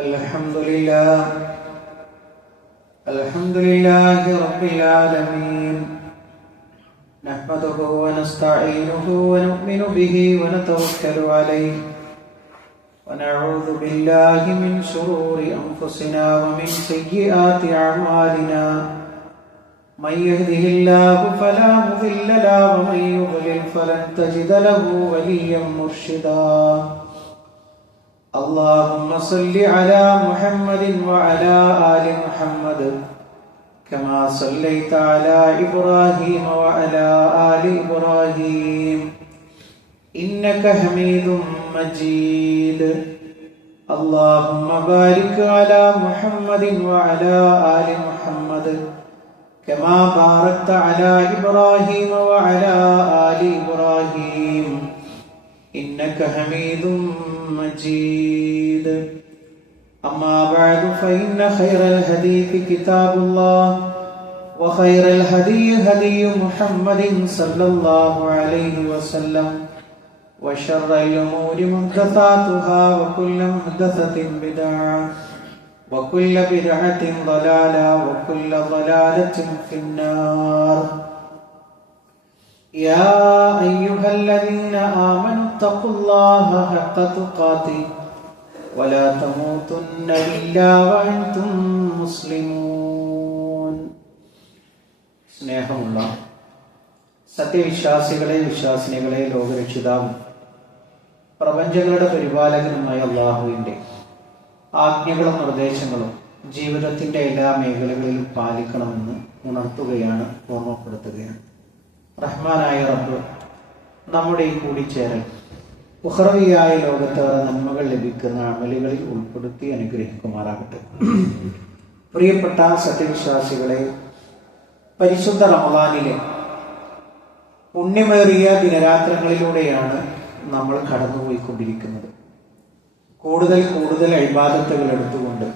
الحمد لله رب العالمين نحمده ونستعينه ونؤمن به ونتوكل عليه ونعوذ بالله من شرور أنفسنا ومن سيئات أعمالنا من يهده الله فلا مضل له ومن يضلل فلن تجد له وليا مرشدا اللهم صل على محمد وعلى آل محمد كما صليت على إبراهيم وعلى آل إبراهيم إنك حميد مجيد اللهم بارك على محمد وعلى آل محمد كما باركت على إبراهيم وعلى آل إبراهيم إنك حميد مجيد أما بعد فإن خير الحديث كتاب الله وخير الهدي هدي محمد صلى الله عليه وسلم وشر الأمور محدثاتها وكل محدثة بدعة وكل بدعة ضلالة وكل ضلالة في النار يا أيها الذين آمنوا اتقوا الله حق تقاته ولا تموتن إلا وأنتم مسلمون സ്നേഹമുള്ള സത്യവിശ്വാസികളെ വിശ്വാസിനികളെ ലോകരക്ഷിതാവും പ്രപഞ്ചങ്ങളുടെ പരിപാലകനുമായ അല്ലാഹുവിന്റെ ആജ്ഞകളും നിർദ്ദേശങ്ങളും ജീവിതത്തിന്റെ എല്ലാ മേഖലകളിലും പാലിക്കണമെന്ന് ഉണർത്തുകയാണ്, ഓർമ്മപ്പെടുത്തുകയാണ്. റഹ്മാനായ റബ്ബ് നമ്മുടെ ഈ കൂടിച്ചേരൽ ഉഖ്റവിയായ ലോകത്തേറെ നന്മകൾ ലഭിക്കുന്ന അമലുകളിൽ ഉൾപ്പെടുത്തി അനുഗ്രഹിക്കുമാറാകട്ടെ. പ്രിയപ്പെട്ട സത്യവിശ്വാസികളെ, പരിശുദ്ധ റമദാനിലെ പുണ്യമേറിയ ദിനരാത്രങ്ങളിലൂടെയാണ് നമ്മൾ കടന്നുപോയിക്കൊണ്ടിരിക്കുന്നത്. കൂടുതൽ കൂടുതൽ ഇബാദത്തുകൾ എടുത്തുകൊണ്ട്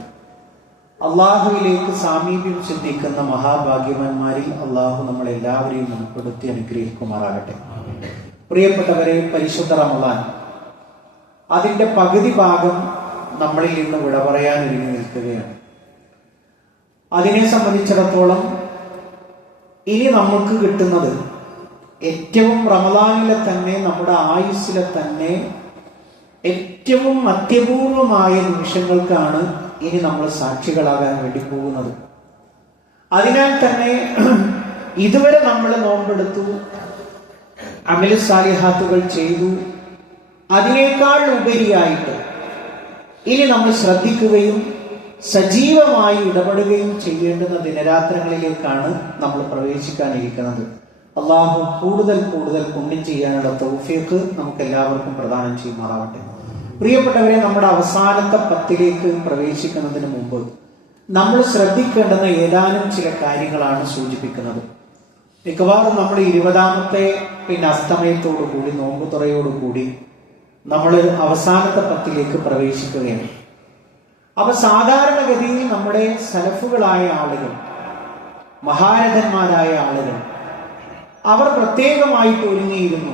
അള്ളാഹുവിലേക്ക് സാമീപ്യം ചിന്തിക്കുന്ന മഹാഭാഗ്യവാന്മാരിൽ അള്ളാഹു നമ്മളെല്ലാവരെയും ഉൾപ്പെടുത്തി അനുഗ്രഹിക്കുമാറാകട്ടെ. പ്രിയപ്പെട്ടവരെ, പരിശുദ്ധ റമദാൻ അതിന്റെ പകുതി ഭാഗം നമ്മളിൽ നിന്ന് വിട പറയാൻ ഒരുങ്ങി നിൽക്കുകയാണ്. അതിനെ സംബന്ധിച്ചിടത്തോളം ഇനി നമുക്ക് കിട്ടുന്നത് ഏറ്റവും റമദാനിലെ തന്നെ, നമ്മുടെ ആയുസ്സിലെ തന്നെ ഏറ്റവും അത്യപൂർവമായ നിമിഷങ്ങൾക്കാണ് ഇനി നമ്മൾ സാക്ഷികളാകാൻ വേണ്ടി പോകുന്നത്. അതിനാൽ തന്നെ ഇതുവരെ നമ്മൾ നോമ്പെടുത്തു, അമൽ സാലിഹാത്തുകൾ ചെയ്തു, അതിനേക്കാൾ ഉപരിയായിട്ട് ഇനി നമ്മൾ ശ്രദ്ധിക്കുകയും സജീവമായി ഇടപെടുകയും ചെയ്യേണ്ടുന്ന ദിനരാത്രങ്ങളിലേക്കാണ് നമ്മൾ പ്രവേശിക്കാനിരിക്കുന്നത്. അള്ളാഹു കൂടുതൽ കൂടുതൽ പുണ്യം ചെയ്യാനുള്ള തൗഫീഖ് നമുക്ക് എല്ലാവർക്കും പ്രദാനം ചെയ്യുമാറാവട്ടെ. പ്രിയപ്പെട്ടവരെ, നമ്മുടെ അവസാനത്തെ 10ലേക്ക് പ്രവേശിക്കുന്നതിന് മുമ്പ് നമ്മൾ ശ്രദ്ധിക്കേണ്ടുന്ന ഏതാനും ചില കാര്യങ്ങളാണ് സൂചിപ്പിക്കുന്നത്. മിക്കവാറും നമ്മൾ 20ാമത്തെ അസ്തമയത്തോടുകൂടി, നോമ്പ് തുറയോടുകൂടി നമ്മൾ അവസാനത്തെ 10ലേക്ക് പ്രവേശിക്കുകയാണ്. അപ്പൊ സാധാരണഗതിയിൽ നമ്മുടെ സലഫുകളായ ആളുകൾ, മഹാരഥന്മാരായ ആളുകൾ, അവർ പ്രത്യേകമായിട്ട് ഒരുങ്ങിയിരുന്നു.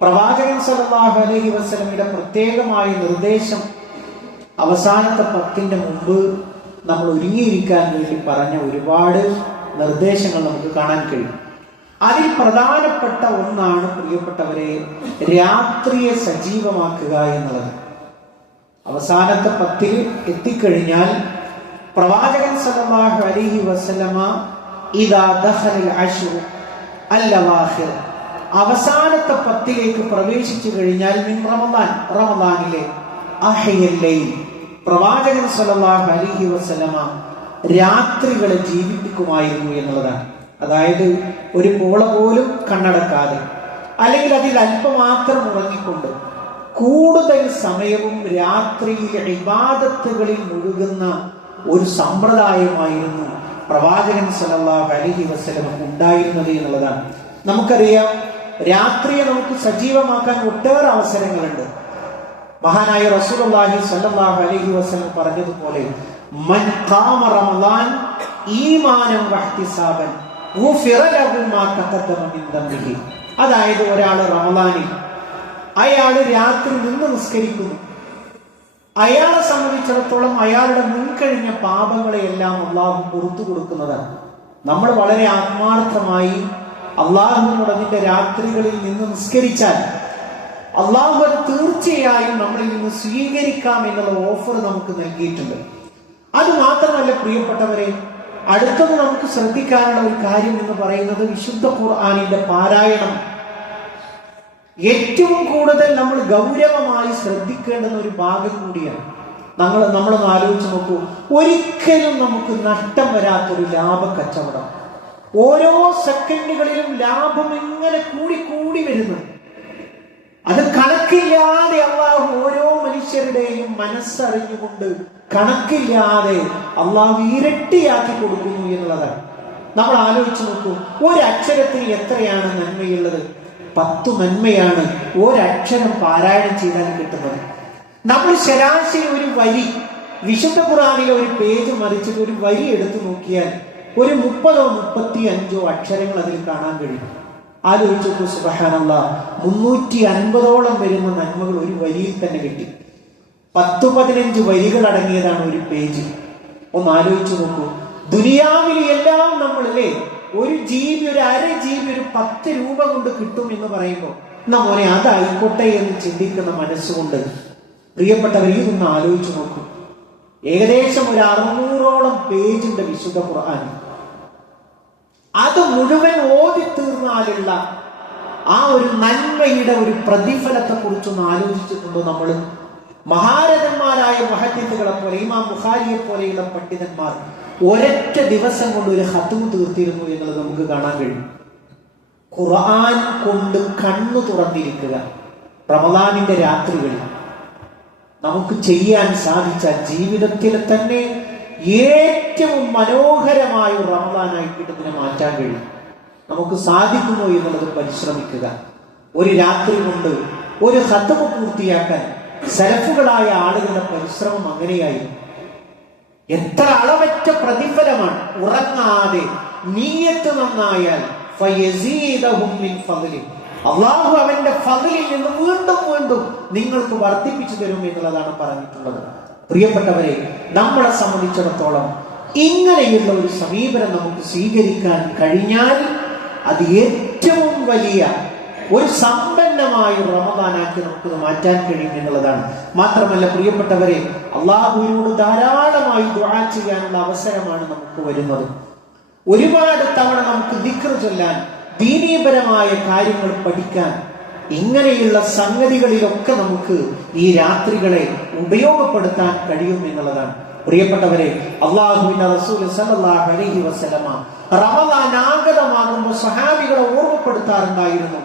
പ്രവാചകൻ സല്ലല്ലാഹു അലൈഹി വസല്ലമയുടെ പ്രത്യേകമായ നിർദ്ദേശം അവസാനത്തെ 10ന്റെ മുമ്പ് നമ്മൾ ഒരുങ്ങിയിരിക്കാൻ വേണ്ടി പറഞ്ഞ ഒരുപാട് നിർദ്ദേശങ്ങൾ നമുക്ക് കാണാൻ കഴിയും. അതിൽ പ്രധാനപ്പെട്ട ഒന്നാണ്, പ്രിയപ്പെട്ടവരെ, രാത്രിയെ സജീവമാക്കുക എന്നുള്ളത്. അവസാനത്തെ 10ൽ എത്തിക്കഴിഞ്ഞാൽ പ്രവാചകൻ സല്ലല്ലാഹു അലൈഹി വസല്ലമ ഇദാ ദഖലൽ അശ്റു അൽ-അവാഖിർ, അവസാനത്തെ 10ലേക്ക് പ്രവേശിച്ചു കഴിഞ്ഞാൽ മിൻ റമദാൻ, റമദാനിലെ അഹ്യൽ ലൈൽ, പ്രവാചകൻ സല്ലല്ലാഹു അലൈഹി വസല്ലമ രാത്രികളെ ജീവിപ്പിക്കുമായിരുന്നു എന്നുള്ളതാണ്. അതായത് ഒരു പോള പോലും കണ്ണടക്കാതെ, അല്ലെങ്കിൽ അതിൽ അല്പമാത്രം ഉറങ്ങിക്കൊണ്ട് കൂടുതൽ സമയവും രാത്രിയിലെ ഇബാദത്തുകളിൽ മുഴുകുന്ന ഒരു സമ്പ്രദായമായിരുന്നു പ്രവാചകൻ സല്ലല്ലാഹു അലൈഹി വസല്ലം ഉണ്ടായിരുന്നത് എന്നുള്ളതാണ്. നമുക്കറിയാം, രാത്രിയെ നമുക്ക് സജീവമാക്കാൻ ഒട്ടേറെ അവസരങ്ങളുണ്ട്. മഹാനായ റസൂലുള്ളാഹി സ്വല്ലല്ലാഹു അലൈഹി വസല്ലം പറഞ്ഞതുപോലെ, മൻ ഖാമ റമളാൻ ഈമാനൻ വഹ്തിസാബൻ ഗുഫിറ ലഹു മാ തഖദ്ദമ മിൻ ദംബിഹി. അതായത് ഒരാൾ റമളാനിൽ അയാൾ രാത്രി നിന്ന് നിസ്കരിക്കുന്നു, അയാളെ സംബന്ധിച്ചിടത്തോളം അയാളുടെ മുൻകഴിഞ്ഞ പാപങ്ങളെയെല്ലാം അള്ളാഹു പുറത്തു കൊടുക്കുന്നതാണ്. നമ്മൾ വളരെ ആത്മാർത്ഥമായി അള്ളാഹുവിനോട് അതിന്റെ രാത്രികളിൽ നിന്ന് നിസ്കരിച്ചാൽ അള്ളാഹു അത് തീർച്ചയായും നമ്മളിൽ നിന്ന് സ്വീകരിക്കാം എന്നുള്ള ഓഫർ നമുക്ക് നൽകിയിട്ടുണ്ട്. അത് മാത്രമല്ല പ്രിയപ്പെട്ടവരെ, അടുത്തത് നമുക്ക് ശ്രദ്ധിക്കാനുള്ള ഒരു കാര്യം എന്ന് പറയുന്നത് വിശുദ്ധ ഖുർആനിന്റെ പാരായണം. ഏറ്റവും കൂടുതൽ നമ്മൾ ഗൗരവമായി ശ്രദ്ധിക്കേണ്ടുന്ന ഒരു ഭാഗം കൂടിയാണ്. നമ്മളൊന്ന് ആലോചിച്ച് നോക്കൂ. ഒരിക്കലും നമുക്ക് നഷ്ടം വരാത്തൊരു ലാഭ കച്ചവടം. ഓരോ സെക്കൻഡുകളിലും ലാഭം ഇങ്ങനെ കൂടി വരുന്നു. അത് കണക്കില്ലാതെ അള്ളാഹു ഓരോ മനുഷ്യരുടെയും മനസ്സറിഞ്ഞുകൊണ്ട് കണക്കില്ലാതെ അള്ളാഹു ഇരട്ടിയാക്കി കൊടുക്കുന്നു എന്നുള്ളതാണ്. നമ്മൾ ആലോചിച്ച് നോക്കൂ, ഒരക്ഷരത്തിന് എത്രയാണ് നന്മയുള്ളത്? 10 നന്മയാണ് ഒരക്ഷരം പാരായണം ചെയ്താൽ കിട്ടുന്നത്. നമ്മൾ ശരാശരി ഒരു വരി, വിശുദ്ധ ഖുർആനിലെ ഒരു പേജ് മറിച്ചിട്ട് ഒരു വരി എടുത്തു നോക്കിയാൽ ഒരു 30 35 അക്ഷരങ്ങൾ അതിൽ കാണാൻ കഴിയും. ആലോചിച്ചു സുബ്ഹാനല്ലാഹ്, 350ഓളം വരുന്ന നന്മകൾ ഒരു വരിയിൽ തന്നെ കിട്ടി. 10-15 വരികൾ അടങ്ങിയതാണ് ഒരു പേജ്. ഒന്ന് ആലോചിച്ചു നോക്കൂ. ദുനിയാവിൽ എല്ലാം നമ്മളല്ലേ ഒരു GB, ഒരു അര GB, ഒരു 10 രൂപ കൊണ്ട് കിട്ടും എന്ന് പറയുമ്പോൾ മോനെ അതായിക്കോട്ടെ എന്ന് ചിന്തിക്കുന്ന മനസ്സുകൊണ്ട് പ്രിയപ്പെട്ടവർ ഇതൊന്ന് ആലോചിച്ചു നോക്കൂ. ഏകദേശം ഒരു 600ഓളം പേജുണ്ട് വിശുദ്ധ ഖുർആൻ. അത് മുഴുവൻ ഓതി തീർന്നാലുള്ള ആ ഒരു നന്മയുടെ ഒരു പ്രതിഫലത്തെ കുറിച്ചൊന്ന് ആലോചിച്ചിട്ടുണ്ടോ നമ്മൾ? മഹാരഥന്മാരായ മുഹദ്ദിസുകളെ പോലെ, ഇമാം ബുഖാരിയെ പോലെയുള്ള പണ്ഡിതന്മാർ ഒരൊറ്റ ദിവസം കൊണ്ട് ഒരു ഖത്മ് തീർത്തിരുന്നു എന്നുള്ളത് നമുക്ക് കാണാൻ കഴിയും. ഖുർആൻ കൊണ്ട് കണ്ണു തുറന്നിരിക്കുക റമദാനിന്റെ രാത്രികളിൽ നമുക്ക് ചെയ്യാൻ സാധിച്ച ജീവിതത്തിൽ തന്നെ ഏറ്റവും മനോഹരമായ റമദാനായിട്ട് ഇതിനെ മാറ്റാൻ കഴിയും. നമുക്ക് സാധിക്കുമോ എന്നുള്ളത് പരിശ്രമിക്കുക. ഒരു രാത്രി കൊണ്ട് ഒരു ഖത്മ് പൂർത്തിയാക്കാൻ സലഫുകളായ ആളുകളുടെ പരിശ്രമം അങ്ങനെയായിരുന്നു. എത്ര അളവറ്റ പ്രതിഫലമാണ്. ഉറങ്ങാതെ നിയ്യത്ത് നന്നായാൽ ഫയസീദഹും മിൻ ഫദ്ലി, അല്ലാഹു അവന്റെ ഫദ്ലിൽ നിന്ന് വീണ്ടും നിങ്ങൾക്ക് വർദ്ധിപ്പിച്ചു തരും എന്നുള്ളതാണ് പറഞ്ഞിട്ടുള്ളത്. പ്രിയപ്പെട്ടവരെ, നമ്മളെ സംബന്ധിച്ചിടത്തോളം ഇങ്ങനെയുള്ള ഒരു സമീപനം നമുക്ക് സ്വീകരിക്കാൻ കഴിഞ്ഞാൽ അത് ഏറ്റവും വലിയ ഒരു സമ്പന്നമായ റമദാനാക്കി നമുക്ക് മാറ്റാൻ കഴിയും എന്നുള്ളതാണ്. മാത്രമല്ല പ്രിയപ്പെട്ടവരെ, അള്ളാഹുവിനോട് ധാരാളമായി ദുആ ചെയ്യാനുള്ള അവസരമാണ് നമുക്ക് വരുന്നത്. ഒരുപാട് തവണ നമുക്ക് ദിക്ർ ചൊല്ലാൻ, ദീനീപരമായ കാര്യങ്ങൾ പഠിക്കാൻ, ഇങ്ങനെയുള്ള സംഗതികളിലൊക്കെ നമുക്ക് ഈ രാത്രികളെ ഉപയോഗപ്പെടുത്താൻ കഴിയും എന്നുള്ളതാണ്. പ്രിയപ്പെട്ടവരെ, അല്ലാഹുവിന്റെ റസൂൽ സല്ലല്ലാഹു അലൈഹി വസല്ലമ റമദാൻ ആഗതമാകുമ്പോൾ സ്വഹാബികളെ ഓർമ്മപ്പെടുത്താറുണ്ടായിരുന്നു,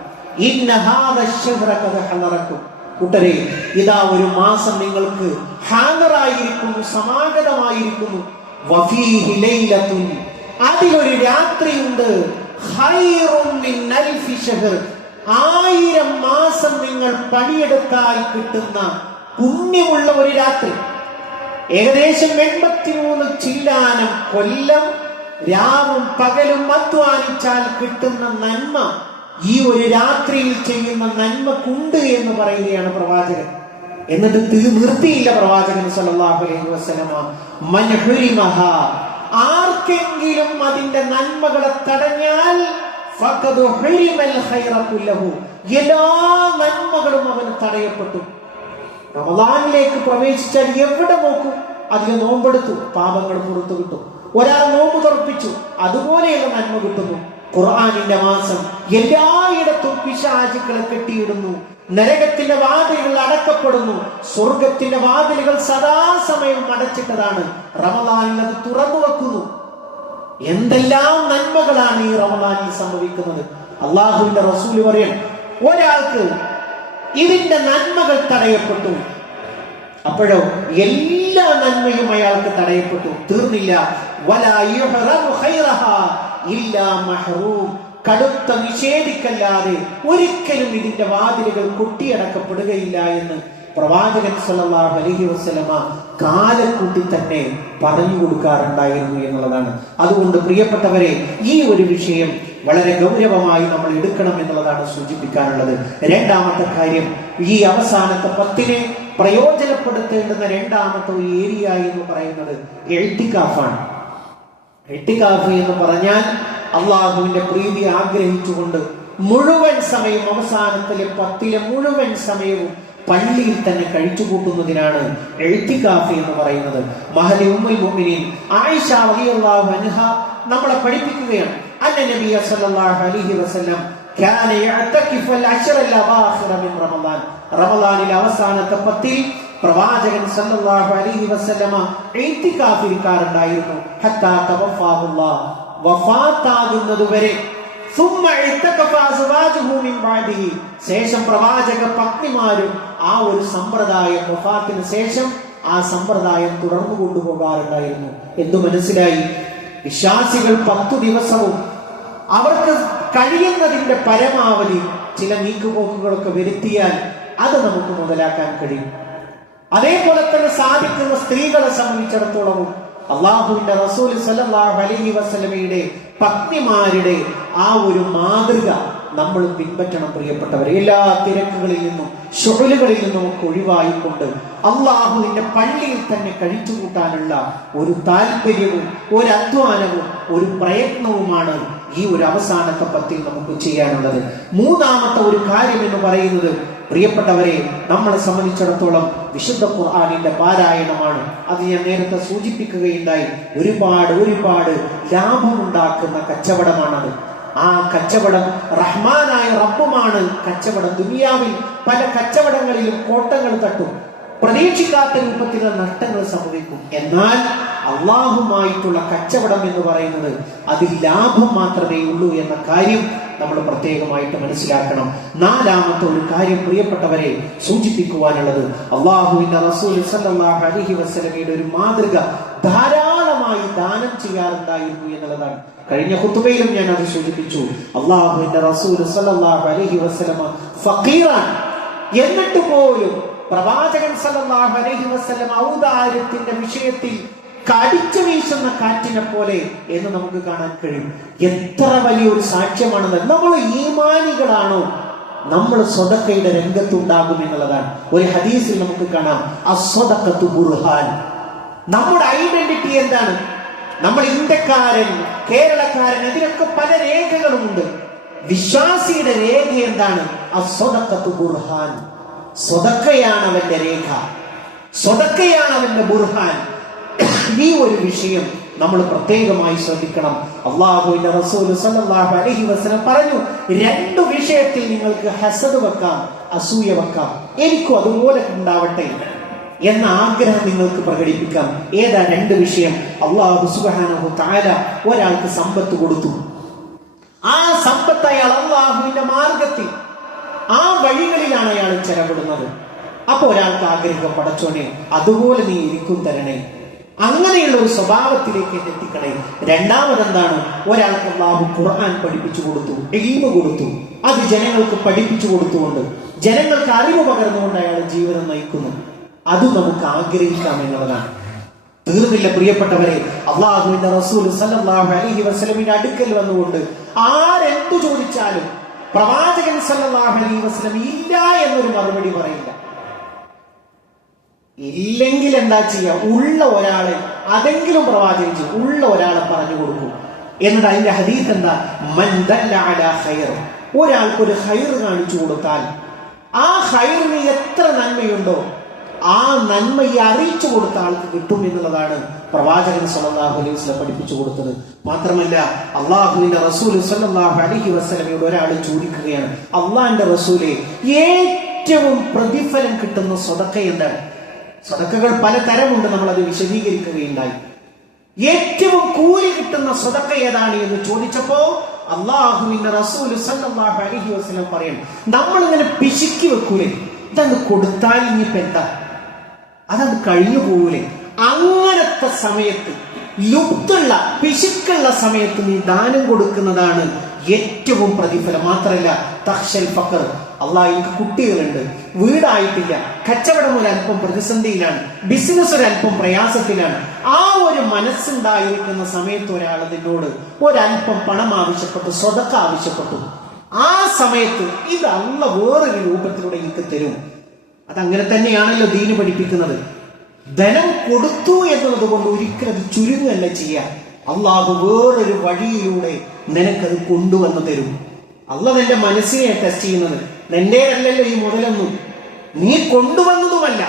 ഇന്ന ഹാദ ശഹ്റ ഖദ് ഹദറക്കും, കൂട്ടരെ ഇതാ ഒരു മാസം നിങ്ങൾക്ക് ഹാദറായിരിക്കുന്നു, സമാഗതമായിരിക്കുന്നു. വഫീഹി ലൈലത്തുൻ, അതിലൊരു രാത്രിയുണ്ട്, ഖൈറുൻ മിൻ അൽഫി ശഹ്ർ, 1000 മാസം നിങ്ങൾ പണിയെടുത്താൽ കിട്ടുന്ന പുണ്യമുള്ള ഒരു രാത്രി. ഏകദേശം 83 ചില്ലാനം കൊല്ലം രാവും പകലും അധ്വാനിച്ചാൽ കിട്ടുന്ന നന്മ ഈ ഒരു രാത്രിയിൽ ചെയ്യുന്ന നന്മക്കുണ്ട് എന്ന് പറയുകയാണ് പ്രവാചകൻ. എന്നിട്ട് നിർത്തിയില്ല പ്രവാചകൻ സല്ലല്ലാഹു അലൈഹി വസല്ലമ, മൻ ഹുരിമഹ, ആർക്കെങ്കിലും അതിന്റെ നന്മകളെ തടഞ്ഞാൽ ഫഖദ് ഹുരിമൽ ഖൈറ കുല്ലഹു, എല്ലാ നന്മകളും അവന് തടയപ്പെട്ടു. റമദാനിലേക്ക് പ്രവേശിച്ചാൽ എവിടെ നോക്കും? അതിൽ നോമ്പെടുത്തു, പാപങ്ങൾ പുറത്തു കിട്ടും. ഒരാൾ നോമ്പ് തുറപ്പിച്ചു, അതുപോലെയുള്ള നന്മ കിട്ടുന്നു. ഖുർആനിന്റെ മാസം എല്ലായിടത്തും പിശാചുക്കളെ കെട്ടിയിടുന്നു, നരകത്തിന്റെ വാതിലുകൾ അടക്കപ്പെടുന്നു, സ്വർഗത്തിന്റെ വാതിലുകൾ സദാസമയം അടച്ചിട്ടതാണ്. റമദാനിൽ അത് തുറന്നു വെക്കുന്നു. എന്തെല്ലാം നന്മകളാണ് ഈ റമദാനിൽ സംഭവിക്കുന്നത്. അള്ളാഹുവിന്റെ റസൂൽ പറയും, ഒരാൾക്ക് ഇതിന്റെ നന്മകൾ തടയപ്പെട്ടു, അപ്പോഴോ എല്ലാ നന്മയും അയാൾക്ക് തടയപ്പെട്ടു, തീർന്നില്ല. വലാ യുഹറമു ഖൈറഹാ ഇല്ലാ മഹ്റൂം, കടുത്ത നിഷേധിക്കല്ലാതെ ഒരിക്കലും ഇതിന്റെ വാതിലുകൾ കൊട്ടിയടക്കപ്പെടുകയില്ല എന്ന് പ്രവാചകൻ സല്ലല്ലാഹു അലൈഹി വസല്ലമ കാലക്കൂട്ടി തന്നെ പറഞ്ഞു കൊടുക്കാറുണ്ടായിരുന്നു എന്നുള്ളതാണ്. അതുകൊണ്ട് പ്രിയപ്പെട്ടവരെ, ഈ ഒരു വിഷയം വളരെ ഗൗരവമായി നമ്മൾ എടുക്കണം എന്നുള്ളതാണ് സൂചിപ്പിക്കാനുള്ളത്. രണ്ടാമത്തെ കാര്യം, ഈ അവസാനത്തെ 10 പ്രയോജനപ്പെടുത്തേണ്ടുന്ന രണ്ടാമത്തെ ഒരു ഏരിയ എന്ന് പറയുന്നത് എഴുത്തിക്കാഫാണ്. എഴുത്തിക്കാഫ് എന്ന് പറഞ്ഞാൽ അള്ളാഹുവിന്റെ പ്രീതി ആഗ്രഹിച്ചുകൊണ്ട് മുഴുവൻ സമയം, അവസാനത്തിലെ 10 മുഴുവൻ സമയവും പള്ളിയിൽ തന്നെ കഴിച്ചു കൂട്ടുന്നതിനാണ് എഴുത്തിക്കാഫ് എന്ന് പറയുന്നത്. മഹദി ഉമ്മുൽ മുഅ്മിനീൻ ആയിഷ റളിയല്ലാഹു അൻഹ നമ്മളെ പഠിപ്പിക്കുകയാണ്. അന്ന നബി സല്ലല്ലാഹു അലൈഹി വസല്ലം കാന യഅതകിഫു അൽ-അശ്റ അൽ-അവാഖിറ മിൻ റമളാൻ. റമളാനിലെ അവസാനത്തെ 10 പ്രവാചകൻ സല്ലല്ലാഹു അലൈഹി വസല്ലമ ഇഅ്തികാഫ് ഇരിക്കാറുണ്ടായിരുന്നു. ഹത്താ തവഫാഹുല്ലാഹ്, വഫാത്താകുന്നതുവരെ. ശേഷം പ്രവാചക പത്നിമാരും ആ ഒരു സമ്പ്രദായം, വഫാത്തിന് ശേഷം ആ സമ്പ്രദായം തുടർന്നു കൊണ്ടുപോകാറുണ്ടായിരുന്നു. എന്തു മനസ്സിലായി? വിശ്വാസികൾ 10 ദിവസവും അവർക്ക് കഴിയുന്നതിന്റെ പരമാവധി ചില നീക്കുപോക്കുകളൊക്കെ വരുത്തിയാൽ അത് നമുക്ക് മുതലാക്കാൻ കഴിയും. അതേപോലെ തന്നെ സാധിക്കുന്ന സ്ത്രീകളെ സംബന്ധിച്ചിടത്തോളവും അള്ളാഹുവിന്റെ റസൂൽ സല്ലല്ലാഹു അലൈഹി വസല്ലമയുടെ പത്നിമാരുടെ ആ ഒരു മാതൃക നമ്മൾ പിൻപറ്റണം പ്രിയപ്പെട്ടവരെ. എല്ലാ തിരക്കുകളിൽ നിന്നും ശുഗലുകളിൽ നിന്നും ഒക്കെ ഒഴിവായിക്കൊണ്ട് അള്ളാഹുവിന്റെ പള്ളിയിൽ തന്നെ കഴിച്ചു കൂട്ടാനുള്ള ഒരു താല്പര്യവും ഒരു അധ്വാനവും ഒരു പ്രയത്നവുമാണ് ഈ ഒരു അവസാനത്തെ 10 നമുക്ക് ചെയ്യാനുള്ളത്. മൂന്നാമത്തെ ഒരു കാര്യം എന്ന് പറയുന്നത് പ്രിയപ്പെട്ടവരെ, നമ്മളെ സംബന്ധിച്ചിടത്തോളം വിശുദ്ധ ഖുർആനിന്റെ പാരായണമാണ്. അത് ഞാൻ നേരത്തെ സൂചിപ്പിക്കുകയുണ്ടായി. ഒരുപാട് ലാഭമുണ്ടാക്കുന്ന കച്ചവടമാണത്. ആ കച്ചവടം റഹ്മാനായ റബ്ബുമാണ് കച്ചവടം. ദുനിയാവിൽ പല കച്ചവടങ്ങളിലും കോട്ടങ്ങൾ തട്ടും, പ്രതീക്ഷിക്കാത്ത രൂപത്തിലുള്ള നഷ്ടങ്ങൾ സംഭവിക്കും. എന്നാൽ അള്ളാഹുമായിട്ടുള്ള കച്ചവടം എന്ന് പറയുന്നത് അതിൽ ലാഭം മാത്രമേ ഉള്ളൂ എന്ന കാര്യം നമ്മൾ പ്രത്യേകമായിട്ട് മനസ്സിലാക്കണം. നാലാമത്തെ ഒരു കാര്യം പ്രിയപ്പെട്ടവരെ സൂചിപ്പിക്കുവാനുള്ളത്, അള്ളാഹുവിന്റെ റസൂൽ സല്ലല്ലാഹു അലൈഹി വസല്ലമയുടെ ഒരു മാതൃക ധാരാളമായി ദാനം ചെയ്യാറുണ്ടായിരുന്നു എന്നുള്ളതാണ്. കഴിഞ്ഞ ഖുതുബയിലും ഞാൻ അത് സൂചിപ്പിച്ചു. അള്ളാഹുവിന്റെ റസൂൽ സല്ലല്ലാഹു അലൈഹി വസല്ലമ ഫഖീറാണ്. എന്നിട്ട് പോലും പ്രവാചകൻ സല്ലല്ലാഹു അലൈഹി വസല്ലം ഔദാര്യത്തിന്റെ വിഷയത്തിൽ കടിച്ചു വീശുന്ന കാറ്റിനെ പോലെ എന്ന് നമുക്ക് കാണാൻ കഴിയും. എത്ര വലിയൊരു സാക്ഷ്യമാണെന്ന്. നമ്മൾ ഈമാനികളാണോ, നമ്മൾ സ്വതക്കയുടെ രംഗത്തുണ്ടാകും എന്നുള്ളതാണ്. ഒരു ഹദീസിൽ നമുക്ക് കാണാം, അസ്വദഖത്തു ബുർഹാൻ. നമ്മുടെ ഐഡന്റിറ്റി എന്താണ്? നമ്മൾ ഇന്ത്യക്കാരൻ, കേരളക്കാരൻ, ഇതിനൊക്കെ പല രേഖകളുമുണ്ട്. വിശ്വാസിയുടെ രേഖ എന്താണ്? അസ്വദഖത്തു ബുർഹാൻ. സ്വതക്കയാണ് അവന്റെ രേഖ, സ്വതക്കയാണ് അവന്റെ ബുർഹാൻ. ഈ ഒരു വിഷയം നമ്മൾ പ്രത്യേകമായി ശ്രദ്ധിക്കണം. അള്ളാഹുവിന്റെ റസൂൽ സല്ലല്ലാഹു അലൈഹി വസല്ലം പറഞ്ഞു, 2 വിഷയത്തിൽ നിങ്ങൾക്ക് ഹസദ് വെക്കാം, അസൂയ വെക്കാം. എനിക്കും അതുപോലെ ഉണ്ടാവട്ടെ എന്ന ആഗ്രഹം നിങ്ങൾക്ക് പ്രകടിപ്പിക്കാം. ഏതാ 2 വിഷയം? അള്ളാഹു സുബ്ഹാനഹു തആല ഒരാൾക്ക് സമ്പത്ത് കൊടുത്തു. ആ സമ്പത്ത് അയാൾ അള്ളാഹുവിന്റെ മാർഗത്തിൽ, ആ വഴികളിലാണ് അയാൾ ചെലവിടുന്നത്. അപ്പൊ ഒരാൾക്ക് ആഗ്രഹം, പടച്ചോനെ അതുപോലെ നീ എനിക്കും തരണേ, അങ്ങനെയുള്ള ഒരു സ്വഭാവത്തിലേക്ക് എത്തിക്കണേ. രണ്ടാമതെന്താണ്? ഒരാൾക്ക് അല്ലാഹു ഖുർആൻ പഠിപ്പിച്ചു കൊടുത്തു, ഇൽമു കൊടുത്തു. അത് ജനങ്ങൾക്ക് പഠിപ്പിച്ചു കൊടുത്തുകൊണ്ട്, ജനങ്ങൾക്ക് അറിവ് പകർന്നുകൊണ്ട് അയാൾ ജീവിതം നയിക്കുന്നു. അത് നമുക്ക് ആഗ്രഹിക്കാം എന്നുള്ളതാണ്. തീർന്നില്ല പ്രിയപ്പെട്ടവരെ. അള്ളാഹുവിന്റെ റസൂൽ സല്ലല്ലാഹു അലൈഹി വസല്ലമിന്റെ അടുക്കൽ വന്നുകൊണ്ട് ആരെന്തു ചോദിച്ചാലും പ്രവാചകൻ സല്ലല്ലാഹു അലൈഹി വസല്ലം ഇല്ല എന്നൊരു മറുപടി പറയില്ല. ഇല്ലെങ്കിൽ എന്താ ചെയ്യാ? ഉള്ള ഒരാളെ അതെങ്കിലും പ്രവാചകൻ ചെയ്യും, ഉള്ള ഒരാളെ പറഞ്ഞു കൊടുക്കും. എന്നിട്ട് അതിന്റെ ഹദീസ് എന്താ? മൻ ദല്ല അലാ ഖൈർ. ഒരാൾക്കൊരു ഖൈർ കാണിച്ചു കൊടുത്താൽ ആ ഖൈറിന് എത്ര നന്മയുണ്ടോ ആ നന്മയെ അറിയിച്ചു കൊടുത്ത ആൾക്ക് കിട്ടും എന്നുള്ളതാണ് പ്രവാചകൻ സല്ലല്ലാഹു അലൈഹി വസല്ലം പഠിപ്പിച്ചു കൊടുത്തത്. മാത്രമല്ല, അള്ളാഹുവിന്റെ റസൂൽ സല്ലല്ലാഹു അലൈഹി വസല്ലമയോട് ഒരാൾ ചോദിക്കുകയാണ്, അള്ളാഹിന്റെ റസൂലെ, ഏറ്റവും പ്രതിഫലം കിട്ടുന്ന സ്വതക്ക എന്താണ്? സ്വതക്കകൾ പല തരമുണ്ട്, നമ്മൾ അത് വിശദീകരിക്കുകയുണ്ടായി. ഏറ്റവും കൂലി കിട്ടുന്ന സ്വതക്ക ഏതാണ് എന്ന് ചോദിച്ചപ്പോ അള്ളാഹുവിന്റെ റസൂൽ സല്ലല്ലാഹു അലൈഹി വസല്ലം പറയും, നമ്മളിങ്ങനെ പിശുക്കി വെക്കൂലേ, ഇതങ്ങ് കൊടുത്താൽ ഇനിയിപ്പോ എന്താ, അതത് കഴിഞ്ഞു പോകൂലേ, അങ്ങനത്തെ സമയത്ത്, ലുപ്തുള്ള പിശുക്കുള്ള സമയത്ത് നീ ദാനം കൊടുക്കുന്നതാണ് ഏറ്റവും പ്രതിഫലം. മാത്രമല്ല, തഖ്ശൽ ഫഖർ, അള്ളാഹ് എനിക്ക് കുട്ടികളുണ്ട്, വീടായിട്ടില്ല, കച്ചവടം ഒരല്പം പ്രതിസന്ധിയിലാണ്, ബിസിനസ് ഒരല്പം പ്രയാസത്തിലാണ്, ആ ഒരു മനസ്സുണ്ടായിരിക്കുന്ന സമയത്ത് ഒരാൾ നിന്നോട് ഒരല്പം പണം ആവശ്യപ്പെട്ടു, സ്വതക്ക ആവശ്യപ്പെട്ടു, ആ സമയത്ത് ഇത് അള്ളാഹ് വേറൊരു രൂപത്തിലൂടെ എനിക്ക് തരും. അതങ്ങനെ തന്നെയാണല്ലോ ദീന് പഠിപ്പിക്കുന്നത്. ധനം കൊടുത്തു എന്നുള്ളത് കൊണ്ട് ഒരിക്കലും അത് ചുരുങ്ങല്ല ചെയ്യാൻ. അള്ളാഹു വേറൊരു വഴിയിലൂടെ നിനക്കത് കൊണ്ടുവന്ന് തരും. അള്ളാഹ് നിന്റെ മനസ്സിനെ ടെസ്റ്റ് ചെയ്യുന്നത്. നിന്റേതല്ലല്ലോ ഈ മുതലൊന്നും, നീ കൊണ്ടുവന്നതുമല്ല.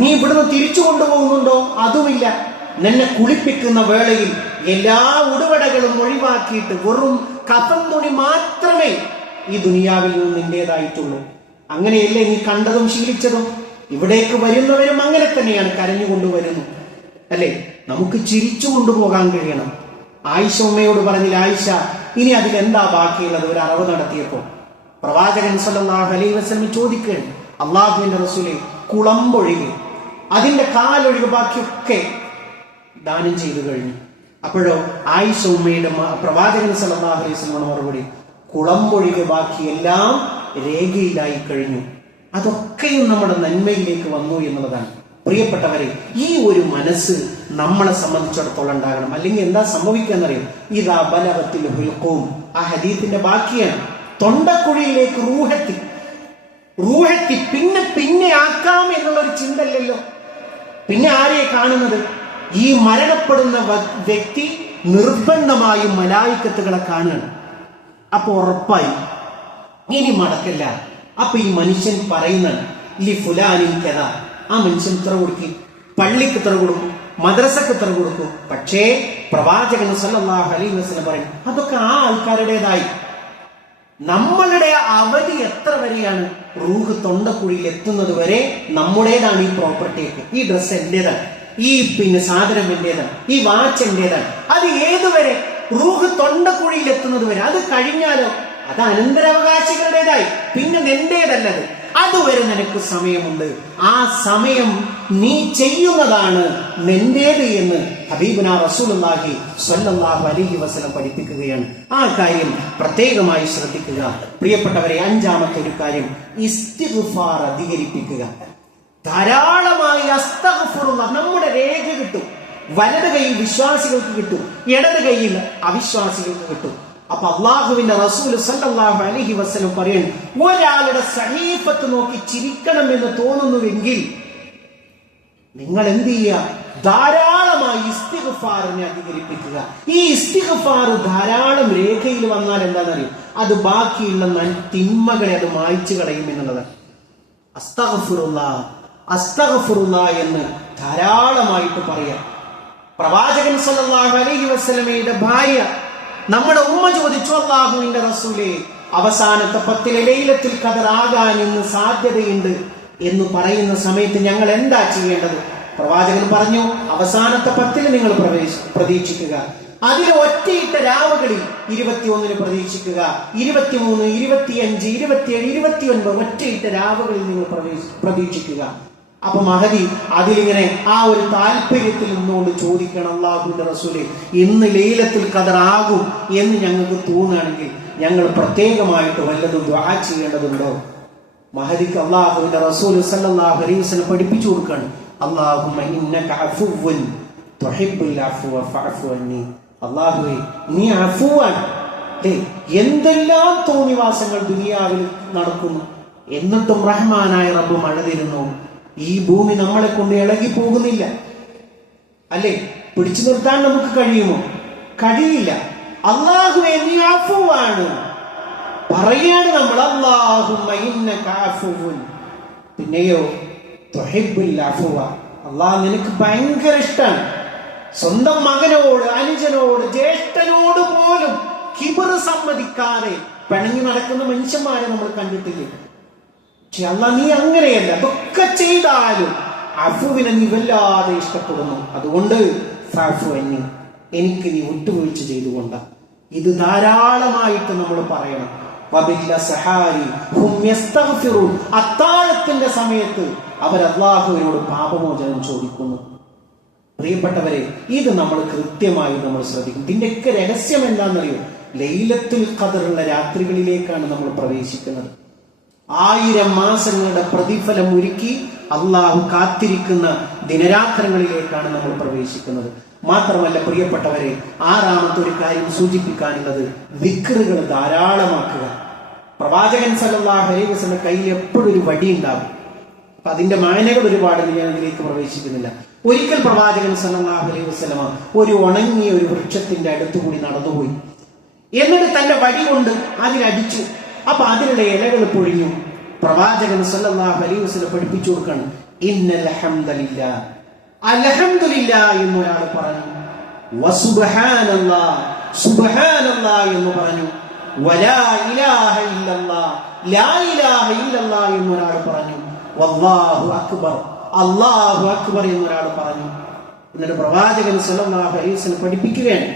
നീ ഇവിടുന്ന് തിരിച്ചു കൊണ്ടുപോകുന്നുണ്ടോ? അതുമില്ല. നിന്നെ കുളിപ്പിക്കുന്ന വേളയിൽ എല്ലാ ഉടുവടകളും ഒഴിവാക്കിയിട്ട് വെറും കഫൻ തുണി മാത്രമേ ഈ ദുനിയാവിൽ നിന്ന് നിന്റേതായിട്ടുള്ളൂ. അങ്ങനെയല്ലേ നീ കണ്ടതും ശീലിച്ചതും? ഇവിടേക്ക് വരുന്നവരും അങ്ങനെ തന്നെയാണ്, കരഞ്ഞുകൊണ്ടുവരുന്നു അല്ലേ? നമുക്ക് ചിരിച്ചു കൊണ്ടുപോകാൻ കഴിയണം. ആയിഷ ഉമ്മയോട് പറഞ്ഞില്ല, ആയിഷ ഇനി അതിലെന്താ ബാക്കിയുള്ളത്? ഒരു അറവ് നടത്തിയപ്പോ പ്രവാചകൻ സല്ലല്ലാഹു അലൈഹി വസല്ലം ചോദിക്കുകയാണ്, അള്ളാഹുവിന്റെ റസൂലേ, കുളമ്പൊഴികെ അതിന്റെ കാലൊഴികെ ബാക്കിയൊക്കെ ദാനം ചെയ്തു കഴിഞ്ഞു. അപ്പോഴോ ആയിഷ ഉമ്മയുടെ പ്രവാചകൻ സല്ലല്ലാഹു അലൈഹി വസല്ലം മറുപടി, കുളമ്പൊഴികെ ബാക്കി എല്ലാം രേഖയിലായി കഴിഞ്ഞു. അതൊക്കെയും നമ്മുടെ നന്മയിലേക്ക് വന്നു എന്നുള്ളതാണ്. പ്രിയപ്പെട്ടവരെ, ഈ ഒരു മനസ്സ് നമ്മളെ സംബന്ധിച്ചിടത്തോളം ഉണ്ടാകണം. അല്ലെങ്കിൽ എന്താ സംഭവിക്കാന്നറിയും? ഇതാ ബലഗത്തിൽ ഹുൽഖൂം, ആ ഹദീസിന്റെ ബാക്കിയാണ്. തൊണ്ടക്കുഴിയിലേക്ക് റൂഹെത്തി പിന്നെ ആക്കാം എന്നുള്ളൊരു ചിന്തല്ലല്ലോ. പിന്നെ ആരെയെ കാണുന്നത്? ഈ മരണപ്പെടുന്ന വ്യക്തി നിർബന്ധമായും മലായിക്കത്തുകളെ കാണുകയാണ്. അപ്പൊ ഉറപ്പായി ഇനി മടക്കല്ല. അപ്പൊ ഈ മനുഷ്യൻ പറയുന്നതാണ്, ലി ഫുലാനിൻ കഥ, ആ മനുഷ്യൻ ഇത്ര കൊടുക്കും, പള്ളിക്ക് ഇത്ര കൊടുക്കും, മദ്രസക്ക് ഇത്ര കൊടുക്കും. പക്ഷേ പ്രവാചകൻ സല്ലല്ലാഹു അലൈഹി വസല്ലം പറയും, അതൊക്കെ ആ ആൾക്കാരുടേതായി. നമ്മളുടെ അവധി എത്ര വരെയാണ്? റൂഹ് തൊണ്ടക്കുഴിയിൽ എത്തുന്നത് വരെ നമ്മുടേതാണ് ഈ പ്രോപ്പർട്ടിയൊക്കെ. ഈ ഡ്രസ്സ് എന്റേതാണ്, ഈ സാധനം എന്റേതാണ്, ഈ വാച്ച് എന്റേതാണ്. അത് ഏതുവരെ? റൂഹ് തൊണ്ടക്കുഴിയിൽ എത്തുന്നത് വരെ. അത് കഴിഞ്ഞാലോ അത് അനന്തരാവകാശികളുടേതായി, പിന്നെ നിന്റേതല്ലത്. അതുവരെ നിനക്ക് സമയമുണ്ട്. ആ സമയം നീ ചെയ്യുന്നതാണ് നിന്റേത് എന്ന് ഹബീബുനാ റസൂലുള്ളാഹി സ്വല്ലല്ലാഹു അലൈഹി വസല്ലം പഠിപ്പിക്കുകയാണ്. ആ കാര്യം പ്രത്യേകമായി ശ്രദ്ധിക്കുക പ്രിയപ്പെട്ടവരെ. അഞ്ചാമത്തെ ഒരു കാര്യം, ഇസ്തിഗ്ഫാർ അധികരിപ്പിക്കുക. ധാരാളമായി അസ്തഗ്ഫിറുല്ലാഹ് നമ്മുടെ രേഖ കിട്ടും. വലത് കൈയിൽ വിശ്വാസികൾക്ക് കിട്ടും, ഇടത് കൈയിൽ അവിശ്വാസികൾക്ക് കിട്ടും. അപ്പൊ അള്ളാഹുവിന്റെ റസൂൽ സല്ലല്ലാഹു അലൈഹി വസല്ലം പറയുന്നു, ഒരാളുടെ സഹീഫത്ത് നോക്കി ചിരിക്കണമെന്ന് തോന്നുന്നുവെങ്കിൽ നിങ്ങൾ എന്ത് ചെയ്യുക? ധാരാളമായി ഇസ്തിഗ്ഫാറിനെ അധികരിപ്പിക്കുക. ഈ ഇസ്തിഗ്ഫാർ ധാരാളം രേഖയിൽ വന്നാൽ എന്താണെന്നറിയും? അത് ബാക്കിയുള്ള തിന്മകളെ അത് മായ്ച്ചു കളയും എന്നുള്ളതാണ്. അസ്തഗ്ഫിറുല്ലാഹ് അസ്തഗ്ഫിറുല്ലാഹ് എന്ന് ധാരാളമായിട്ട് പറയാം. പ്രവാചകൻ സല്ലല്ലാഹു അലൈഹി വസല്ലമയുടെ ഭാര്യ നമ്മുടെ ഉമ്മ ചോദിച്ചു, അല്ലാഹുവിന്റെ റസൂലേ, അവസാനത്തെ 10 ലൈലത്തുൽ ഖദർ ആകാൻ ഇന്ന് സാധ്യതയുണ്ട് എന്ന് പറയുന്ന സമയത്ത് ഞങ്ങൾ എന്താ ചെയ്യേണ്ടത്? പ്രവാചകൻ പറഞ്ഞു, അവസാനത്തെ 10 നിങ്ങൾ പ്രതീക്ഷിക്കുക. അതിൽ ഒറ്റയിട്ട രാവുകളിൽ 21 പ്രതീക്ഷിക്കുക, 23, 25, 27, 29 ഒറ്റയിട്ട രാവുകളിൽ നിങ്ങൾ പ്രതീക്ഷിക്കുക. അപ്പൊ മഹദി അതിലിങ്ങനെ ആ ഒരു താല്പര്യത്തിൽ നിന്നുകൊണ്ട് ചോദിക്കണം, അല്ലാഹുവിന്റെ റസൂലേ, ഇന്ന് ലൈലത്തുൽ ഖദർ ആകും എന്ന് ഞങ്ങൾക്ക് തോന്നുകയാണെങ്കിൽ ഞങ്ങൾ പ്രത്യേകമായിട്ട് വല്ലതും ദുആ ചെയ്യേണ്ടതുണ്ടോ? മഹദിക്ക് അല്ലാഹുവിന്റെ റസൂൽ സല്ലല്ലാഹു അലൈഹി വസല്ലം പഠിപ്പിച്ചു കൊടുക്കുകയാണ്, അല്ലാഹുമ്മ ഇന്നക അഫുവ്വുൻ തുഹിബ്ബുൽ അഫ്വ ഫഅഫു അന്നി. അല്ലാഹുവേ, നീ അഫുവാണ്. എന്തെല്ലാം തോന്നിവാസങ്ങൾ ദുനിയാവിൽ നടക്കുന്നു, എന്നിട്ടും റഹ്മാനായ റബ്ബ് മഴ തരുന്നു. ഈ ഭൂമി നമ്മളെ കൊണ്ട് ഇളകി പോകുന്നില്ല അല്ലേ? പിടിച്ചു നിർത്താൻ നമുക്ക് കഴിയുമോ? കഴിയില്ല. അല്ലാഹുവേ, നീ അഫുവാണ് പറയാണ് നമ്മൾ. അല്ലാഹുമ്മ ഇന്നക അഫുവ്വുൻ. പിന്നെയോ തുഹിബ്ബുൽ അഫ്വ, അല്ലാഹ് നിനക്ക് ഭയങ്കര ഇഷ്ടമാണ്. സ്വന്തം മകനോട്, അനുജനോട്, ജ്യേഷ്ഠനോട് പോലും കിബർ സമ്മതിക്കാതെ പിണങ്ങി നടക്കുന്ന മനുഷ്യന്മാരെ നമ്മൾ കണ്ടിട്ടില്ലേ? പക്ഷെ അല്ലാഹ് നീ അങ്ങനെയല്ല. അതൊക്കെ ചെയ്താലും അഫുവിനെ നീ വല്ലാതെ ഇഷ്ടപ്പെടുന്നു. അതുകൊണ്ട് ഫഅഫു അന്നി, എനിക്ക് നീ വിട്ടുവീഴ്ച ചെയ്തുകൊണ്ട. ഇത് ധാരാളമായിട്ട് നമ്മൾ പറയണം. അത്താഴത്തിന്റെ സമയത്ത് അവർ അല്ലാഹുവിനോട് പാപമോചനം ചോദിക്കുന്നു. പ്രിയപ്പെട്ടവരെ, ഇത് നമ്മൾ കൃത്യമായി നമ്മൾ ശ്രദ്ധിക്കും. ഇതിന്റെയൊക്കെ രഹസ്യം എന്താണെന്നറിയോ? ലൈലത്തുൽ ഖദറുള്ള രാത്രികളിലേക്കാണ് നമ്മൾ പ്രവേശിക്കുന്നത്. 1000 മാസങ്ങളുടെ പ്രതിഫലം ഒരുക്കി അള്ളാഹു കാത്തിരിക്കുന്ന ദിനരാത്രങ്ങളിലേക്കാണ് നമ്മൾ പ്രവേശിക്കുന്നത്. മാത്രമല്ല പ്രിയപ്പെട്ടവരെ, 6ാമത്തെ ഒരു കാര്യം സൂചിപ്പിക്കാനുള്ളത്, ദിക്റുകൾ ധാരാളമാക്കുക. പ്രവാചകൻ സല്ലല്ലാഹു അലൈഹി വസല്ലം കയ്യിൽ എപ്പോഴും ഒരു വടി ഉണ്ടാകും. അപ്പൊ അതിന്റെ മാനകൾ ഒരുപാട് ഞാൻ അതിലേക്ക് പ്രവേശിക്കുന്നില്ല. ഒരിക്കൽ പ്രവാചകൻ സല്ലല്ലാഹു അലൈഹി വസല്ലം ഒരു ഉണങ്ങിയ ഒരു വൃക്ഷത്തിന്റെ അടുത്തുകൂടി നടന്നുപോയി. എന്നിട്ട് തന്റെ വടി കൊണ്ട് അതിലടിച്ചു. അപ്പൊ അതിലുള്ള ഇലകൾ പൊഴിഞ്ഞു. പ്രവാചകൻ സല്ലല്ലാഹു അലൈഹി വസല്ലം പഠിപ്പിച്ചു കൊടുക്കണം, ഇന്നൽ ഹംദലില്ലാ, അൽഹംദുലില്ലാ എന്നൊരാൾ പറഞ്ഞു, വസുബ്ഹാനല്ലാഹ്, സുബ്ഹാനല്ലാഹ് എന്ന് പറഞ്ഞു, വലാ ഇലാഹ ഇല്ലല്ലാഹ്, ലാ ഇലാഹ ഇല്ലല്ലാഹ് എന്നൊരാൾ പറഞ്ഞു, വല്ലാഹു അക്ബർ, അല്ലാഹു അക്ബർ എന്നൊരാൾ പറഞ്ഞു. എന്നിട്ട് പ്രവാചകൻ സല്ലല്ലാഹു അലൈഹി വസല്ലം പഠിപ്പിക്കുകയാണ്,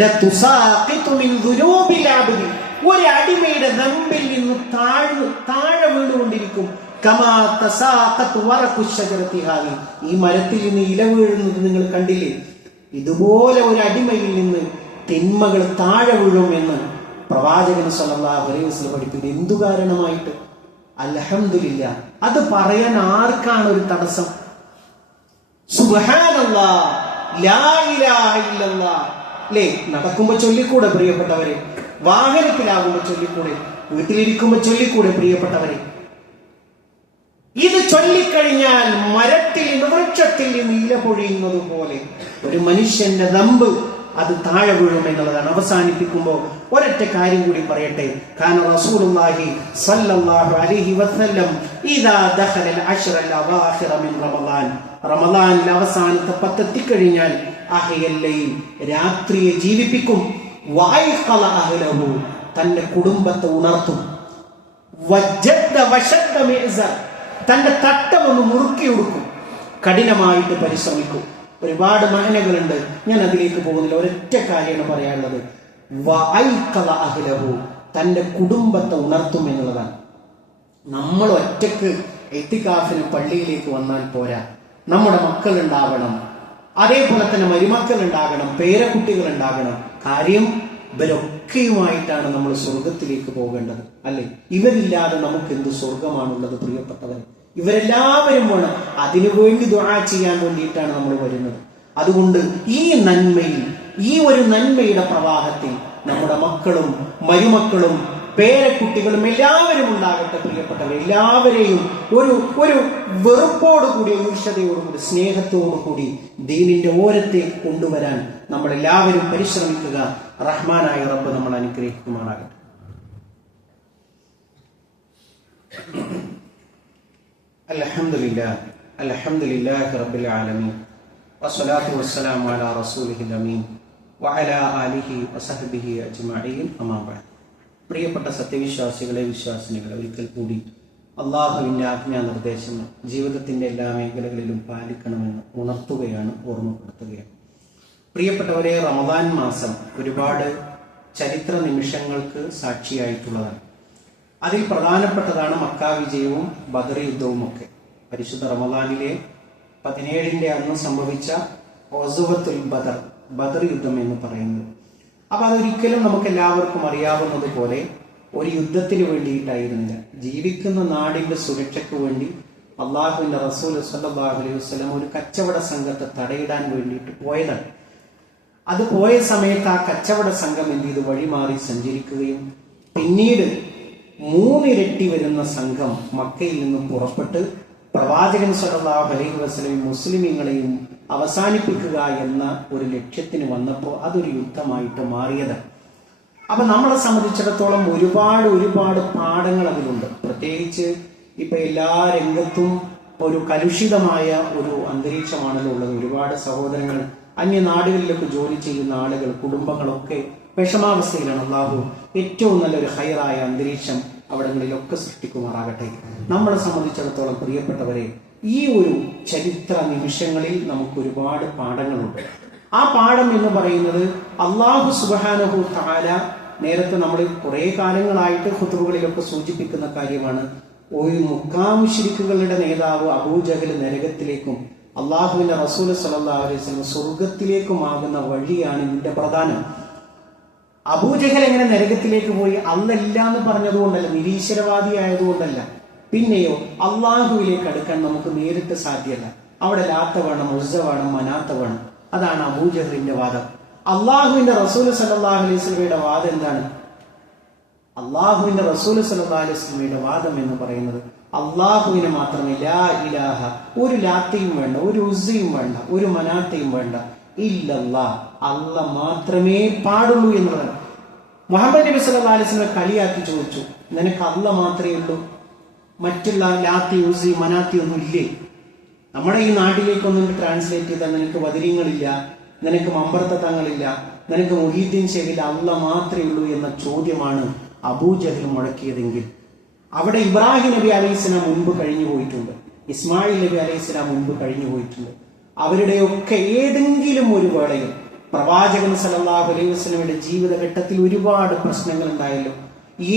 ലതുസാഖിതു മിൻ ദുനൂബിൽ അബ്ദി, ഒരു അടിമയുടെ ദമ്പിൽ നിന്ന് താഴെ വീണുകൊണ്ടിരിക്കും, കമാ തസാഖത് വറഖു ശജറതി ഹാദി, ഈ മരത്തിൽ നിന്ന് ഇല വീഴുന്നത് നിങ്ങൾ കണ്ടില്ലേ, ഇതുപോലെ ഒരു അടിമയിൽ നിന്ന് തിന്മകൾ താഴെ വീഴും എന്ന് പ്രവാചകൻ സല്ലല്ലാഹു അലൈഹി വസല്ലം പഠിപ്പിക്കുന്നത്. എന്തു കാരണമായിട്ട്? അൽഹംദുലില്ലാ. അത് പറയാൻ ആർക്കാണ് ഒരു തടസ്സം? സുബ്ഹാനല്ലാഹ്, ലാ ഇലാഹ ഇല്ലല്ലാഹ്, അല്ലേ? നടക്കുമ്പോ ചൊല്ലിക്കൂടെ പ്രിയപ്പെട്ടവരെ? വാഹനത്തിലാകുമ്പോ ചൊല്ലിക്കൂടെ? വീട്ടിലിരിക്കുമ്പോ ചൊല്ലിക്കൂടെ പ്രിയപ്പെട്ടവരെ? ഇത് ചൊല്ലിക്കഴിഞ്ഞാൽ മരത്തിൽ നിന്ന്, വൃക്ഷത്തിൽ നിന്ന് ഇല പൊഴിയുന്നത് പോലെ ഒരു മനുഷ്യന്റെ ദമ്പ് അത് താഴെ വീഴും എന്നുള്ളതാണ്. അവസാനിപ്പിക്കുമ്പോൾ ഒരൊറ്റ കാര്യം കൂടി പറയട്ടെ. കാന റസൂലുള്ളാഹി സ്വല്ലല്ലാഹു അലൈഹി വസല്ലം ഇദാ ദഖലൽ അശ്റൽ അവാഖിറ മിൻ റമളാൻ, റമളാനിൽ അവസാനത്തെ 10 എത്തിക്കഴിഞ്ഞാൽ അഹ്യൽ ലൈൽ, രാത്രിയെ ജീവിപ്പിക്കും, വഅയ്ഖല അഹ്ലഹു, തന്റെ കുടുംബത്തെ ഉണർത്തും, വജദ്ദ വശദ്ദ മിഅ്സർ, തന്റെ തട്ടം ഒന്ന് മുറുക്കി കൊടുക്കും, കഠിനമായിട്ട് പരിശ്രമിക്കും. ഒരുപാട് മാനകളുണ്ട്, ഞാൻ അതിലേക്ക് പോകുന്നില്ല. ഒരൊറ്റ കാര്യമാണ് പറയാനുള്ളത്, വഅയ്ഖല അഹ്ലഹു, തന്റെ കുടുംബത്തെ ഉണർത്തും എന്നുള്ളതാണ്. നമ്മൾ ഒറ്റക്ക് ഇത്തികാഫിന് പള്ളിയിലേക്ക് വന്നാൽ പോരാ, നമ്മുടെ മക്കൾ ഉണ്ടാവണം, അതേപോലെ തന്നെ മരുമക്കൾ ഉണ്ടാകണം, പേരക്കുട്ടികൾ ഉണ്ടാകണം. കാര്യം ഇവരൊക്കെയുമായിട്ടാണ് നമ്മൾ സ്വർഗത്തിലേക്ക് പോകേണ്ടത്, അല്ലെ? ഇവരില്ലാതെ നമുക്ക് എന്ത് സ്വർഗമാണുള്ളത് പ്രിയപ്പെട്ടവരെ? ഇവരെല്ലാവരും വേണം. അതിനുവേണ്ടി ദുആ ചെയ്യാൻ വേണ്ടിയിട്ടാണ് നമ്മൾ വരുന്നത്. അതുകൊണ്ട് ഈ നന്മയിൽ, ഈ ഒരു നന്മയുടെ പ്രവാഹത്തിൽ നമ്മുടെ മക്കളും മരുമക്കളും പേരക്കുട്ടികളും എല്ലാവരും ഉണ്ടാകട്ടെ പ്രിയപ്പെട്ടവർ. എല്ലാവരെയും ഒരു വെറുപ്പോടുകൂടി, ഈർഷ്യതയോടുകൂടി, സ്നേഹത്തോടുകൂടി ദീനിന്റെ ഓരത്തേക്ക് കൊണ്ടുവരാൻ നമ്മളെല്ലാവരും പരിശ്രമിക്കുക. റഹ്മാനായ റബ്ബ് നമ്മൾ അനുഗ്രഹിക്കുമാറാകട്ടെ. അൽഹംദുലില്ലാഹ്, അൽഹംദുലില്ലാഹി റബ്ബിൽ ആലമീൻ, വസ്സലാത്തു വസ്സലാമു അലാ റസൂലിഹിൽ അമീൻ വഅലാ ആലിഹി വസഹ്ബിഹി അജ്മഈൻ, അമ്മാ ബഅദ്. പ്രിയപ്പെട്ട സത്യവിശ്വാസികളെ, വിശ്വാസിനികളെ, ഒരിക്കൽ കൂടി അള്ളാഹുവിന്റെ ആജ്ഞാനിർദ്ദേശങ്ങൾ ജീവിതത്തിന്റെ എല്ലാ മേഖലകളിലും പാലിക്കണമെന്ന് ഉണർത്തുകയാണ്, ഓർമ്മപ്പെടുത്തുകയാണ്. പ്രിയപ്പെട്ടവരെ, റമദാൻ മാസം ഒരുപാട് ചരിത്ര നിമിഷങ്ങൾക്ക് സാക്ഷിയായിട്ടുള്ളതാണ്. അതിൽ പ്രധാനപ്പെട്ടതാണ് മക്ക വിജയവും ബദർ യുദ്ധവും ഒക്കെ. പരിശുദ്ധ റമദാനിലെ 17-ന്റെ അന്ന് സംഭവിച്ച ഒസുവത്തുൽ ബദർ, ബദർ യുദ്ധം എന്ന് പറയുന്നത്. അപ്പൊ അതൊരിക്കലും നമുക്ക് എല്ലാവർക്കും അറിയാവുന്നത് പോലെ ഒരു യുദ്ധത്തിന് വേണ്ടിയിട്ടായിരുന്നില്ല. ജീവിക്കുന്ന നാടിന്റെ സുരക്ഷയ്ക്ക് വേണ്ടി അള്ളാഹുവിന്റെ റസൂൽ സ്വല്ലല്ലാഹു അലൈഹി വസല്ലം ഒരു കച്ചവട സംഘത്തെ തടയിടാൻ വേണ്ടിയിട്ട് പോയതാണ്. അത് പോയ സമയത്ത് ആ കച്ചവട സംഘം എന്ത് ചെയ്ത് വഴിമാറി സഞ്ചരിക്കുകയും പിന്നീട് 3 ഇരട്ടി വരുന്ന സംഘം മക്കയിൽ നിന്നും പുറപ്പെട്ട് പ്രവാചകൻ സ്വല്ലല്ലാഹു അലൈഹി വസല്ലം മുസ്ലിമീങ്ങളെയും അവസാനിപ്പിക്കുക എന്ന ഒരു ലക്ഷ്യത്തിന് വന്നപ്പോൾ അതൊരു യുദ്ധമായിട്ട് മാറിയതാണ്. അപ്പൊ നമ്മളെ സംബന്ധിച്ചിടത്തോളം ഒരുപാട് പാഠങ്ങൾ അതിലുണ്ട്. പ്രത്യേകിച്ച് ഇപ്പൊ എല്ലാ രംഗത്തും ഒരു കലുഷിതമായ ഒരു അന്തരീക്ഷമാണല്ലോ ഉള്ളത്. ഒരുപാട് സഹോദരങ്ങൾ അന്യ നാടുകളിലൊക്കെ ജോലി ചെയ്യുന്ന ആളുകൾ, കുടുംബങ്ങളൊക്കെ വിഷമാവസ്ഥയിലാണ്. അള്ളാഹു ഏറ്റവും നല്ലൊരു ഹൈറായ അന്തരീക്ഷം അവിടങ്ങളിലൊക്കെ സൃഷ്ടിക്കുമാറാകട്ടെ. നമ്മളെ സംബന്ധിച്ചിടത്തോളം പ്രിയപ്പെട്ടവരെ, ഈ ഒരു ചരിത്ര നിമിഷങ്ങളിൽ നമുക്ക് ഒരുപാട് പാഠങ്ങളുണ്ട്. ആ പാഠം എന്ന് പറയുന്നത് അല്ലാഹു സുബ്ഹാനഹു തആല നേരത്തെ നമ്മൾ കുറെ കാലങ്ങളായിട്ട് ഖുതുബകളിലൊക്കെ സൂചിപ്പിക്കുന്ന കാര്യമാണ്. ഒരു മുക്കാമുശ്രിക്കുകളുടെ നേതാവ് അബൂജഹൽ നരകത്തിലേക്കും അള്ളാഹുവിന്റെ റസൂൽ സ്വല്ലല്ലാഹു അലൈഹി വസല്ലം സ്വർഗത്തിലേക്കുമാകുന്ന വഴിയാണ് ഇതിന്റെ പ്രധാനം. അബൂജഹൽ എങ്ങനെ നരകത്തിലേക്ക് പോയി? അല്ലല്ല എന്ന് പറഞ്ഞതുകൊണ്ടല്ല, നിരീശ്വരവാദി ആയതുകൊണ്ടല്ല. പിന്നെയോ അള്ളാഹുവിലേക്ക് അടുക്കാൻ നമുക്ക് നേരിട്ട് സാധ്യമല്ല. അവിടെ ലാത്ത വേണം, ഉസ്സ വേണം, മനാത്ത വേണം. അതാണ് അബൂജഹലിന്റെ വാദം. അള്ളാഹുവിന്റെ റസൂൽ സല്ലല്ലാഹു അലൈഹി വസല്ലമയുടെ വാദം എന്താണ്? അള്ളാഹുവിന്റെ റസൂൽ സല്ലല്ലാഹു അലൈഹി വസല്ലമയുടെ വാദം എന്ന് പറയുന്നത് അള്ളാഹുവിനെ മാത്രമേ ലാ ഇലാഹ, ഒരു ലാത്തയും വേണ്ട, ഒരു ഉസ്സയും വേണ്ട, ഒരു മനാത്തയും വേണ്ട, ഇല്ലല്ലാ, അല്ല മാത്രമേ പാടുള്ളൂ എന്നുള്ളതാണ്. മുഹമ്മദ് നബി സല്ലല്ലാഹു അലൈഹി വസല്ലം കളിയാക്കി ചോദിച്ചു, നിനക്ക് അല്ല മാത്രമേ ഉള്ളൂ, മറ്റുള്ള ലാത്തി ഉസി മനാത്തി ഒന്നും ഇല്ലേ? നമ്മുടെ ഈ നാട്ടിലേക്കൊന്നും ട്രാൻസ്ലേറ്റ് ചെയ്താൽ നിനക്ക് ബദരീങ്ങളില്ല, നിനക്ക് മമ്പർത്ത തങ്ങളില്ല, നിനക്ക് മുഹീദ്ദീൻ ഷെയ്ഖിൽ അല്ല മാത്രമേ ഉള്ളൂ എന്ന ചോദ്യമാണ് അബൂജഹൽ മുഴക്കിയതെങ്കിൽ അവിടെ ഇബ്രാഹിം നബി അലൈഹിസ്സലാം മുൻപ് കഴിഞ്ഞു പോയിട്ടുണ്ട്, ഇസ്മായിൽ നബി അലൈഹിസ്സലാം മുൻപ് കഴിഞ്ഞു പോയിട്ടുണ്ട്. അവരുടെയൊക്കെ ഏതെങ്കിലും ഒരു വേളയിൽ പ്രവാചകൻ സല്ലല്ലാഹു അലൈഹി വസല്ലമയുടെ ജീവിതഘട്ടത്തിൽ ഒരുപാട് പ്രശ്നങ്ങൾ ഉണ്ടായല്ലോ.